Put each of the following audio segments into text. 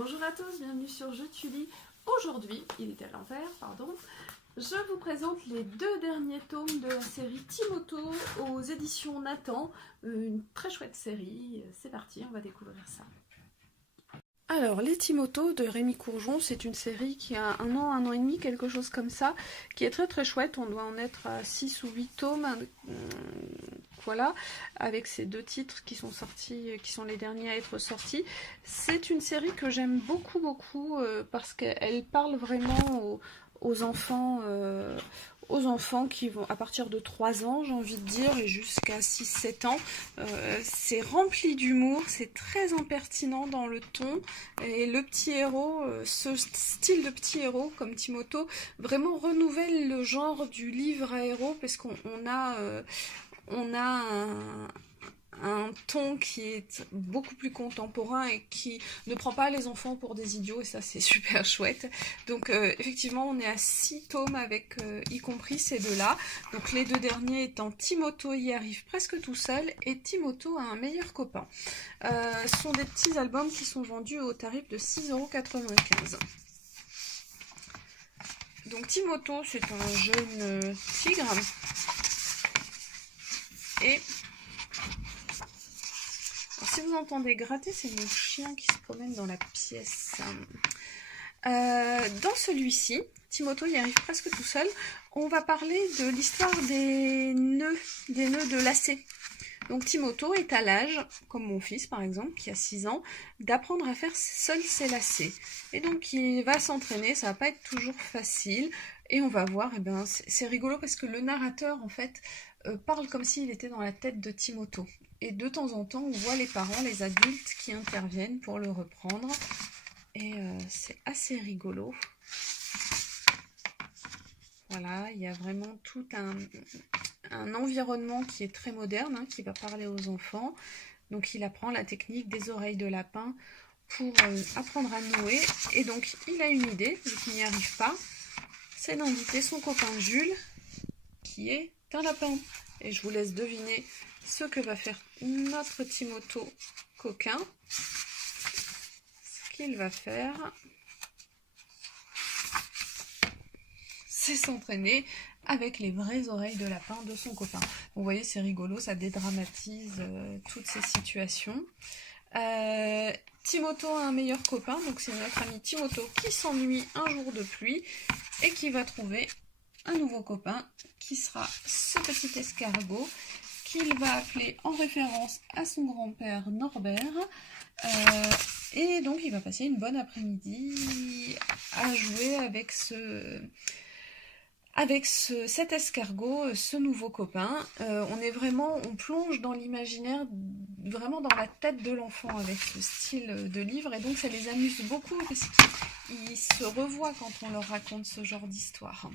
Bonjour à tous, bienvenue sur Je tu lis. Aujourd'hui, il est à l'envers, pardon. Je vous présente les deux derniers tomes de la série Timoto aux éditions Nathan. Une très chouette série. C'est parti, on va découvrir ça. Alors, Les Timoto de Rémi Courgeon, c'est une série qui a un an et demi, quelque chose comme ça, qui est très très chouette. On doit en être à 6 ou 8 tomes, voilà, avec ces deux titres qui sont sortis, qui sont les derniers à être sortis. C'est une série que j'aime beaucoup, parce qu'elle parle vraiment aux enfants, qui vont à partir de 3 ans, j'ai envie de dire, et jusqu'à 6-7 ans. C'est rempli d'humour, c'est très impertinent dans le ton, et le petit héros, ce style de petit héros comme Timoto, vraiment renouvelle le genre du livre à héros, parce qu'on a un ton qui est beaucoup plus contemporain et qui ne prend pas les enfants pour des idiots, et ça c'est super chouette. Donc effectivement on est à 6 tomes avec y compris ces deux-là. Donc les deux derniers étant Timoto y arrive presque tout seul et Timoto a un meilleur copain. Ce sont des petits albums qui sont vendus au tarif de 6,95 €. Donc Timoto, c'est un jeune tigre et si vous entendez gratter, c'est mon chien qui se promène dans la pièce. Dans celui-ci, Timoto y arrive presque tout seul. On va parler de l'histoire des nœuds de lacets. Donc Timoto est à l'âge, comme mon fils par exemple, qui a 6 ans, d'apprendre à faire seul ses lacets. Et donc il va s'entraîner, ça va pas être toujours facile. Et on va voir, et ben, c'est rigolo parce que le narrateur en fait parle comme s'il était dans la tête de Timoto. Et de temps en temps, on voit les parents, les adultes qui interviennent pour le reprendre. Et c'est assez rigolo. Voilà, il y a vraiment tout un environnement qui est très moderne, qui va parler aux enfants. Donc il apprend la technique des oreilles de lapin pour apprendre à nouer. Et donc il a une idée, vu qu'il n'y arrive pas, c'est d'inviter son copain Jules, qui est un lapin. Et je vous laisse deviner ce que va faire notre Timoto coquin. Ce qu'il va faire, c'est s'entraîner avec les vraies oreilles de lapin de son copain. Vous voyez, c'est rigolo, ça dédramatise toutes ces situations. Timoto a un meilleur copain, donc c'est notre ami Timoto qui s'ennuie un jour de pluie et qui va trouver un nouveau copain qui sera ce petit escargot qu'il va appeler en référence à son grand-père Norbert. Et donc il va passer une bonne après-midi à jouer avec cet escargot, ce nouveau copain. On plonge dans l'imaginaire, vraiment dans la tête de l'enfant avec ce style de livre, et donc ça les amuse beaucoup parce qu'ils se revoient quand on leur raconte ce genre d'histoire.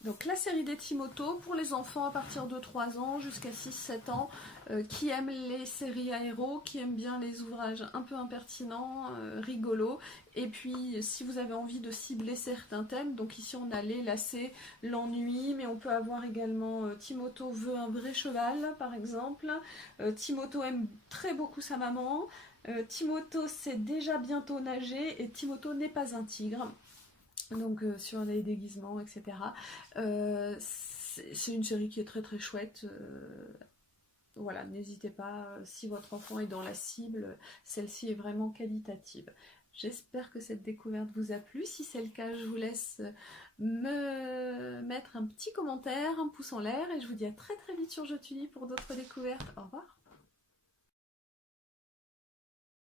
Donc la série des Timoto pour les enfants à partir de 3 ans jusqu'à 6-7 ans qui aiment les séries à héros, qui aiment bien les ouvrages un peu impertinents, rigolos. Et puis si vous avez envie de cibler certains thèmes, donc ici on a les lacets, l'ennui, mais on peut avoir également Timoto veut un vrai cheval par exemple. Timoto aime très beaucoup sa maman. Timoto sait déjà bientôt nager et Timoto n'est pas un tigre. Donc sur les déguisements, etc. C'est une série qui est très très chouette. Voilà, n'hésitez pas, si votre enfant est dans la cible, celle-ci est vraiment qualitative. J'espère que cette découverte vous a plu. Si c'est le cas, je vous laisse me mettre un petit commentaire, un pouce en l'air, et je vous dis à très très vite sur Je tu lis pour d'autres découvertes. Au revoir.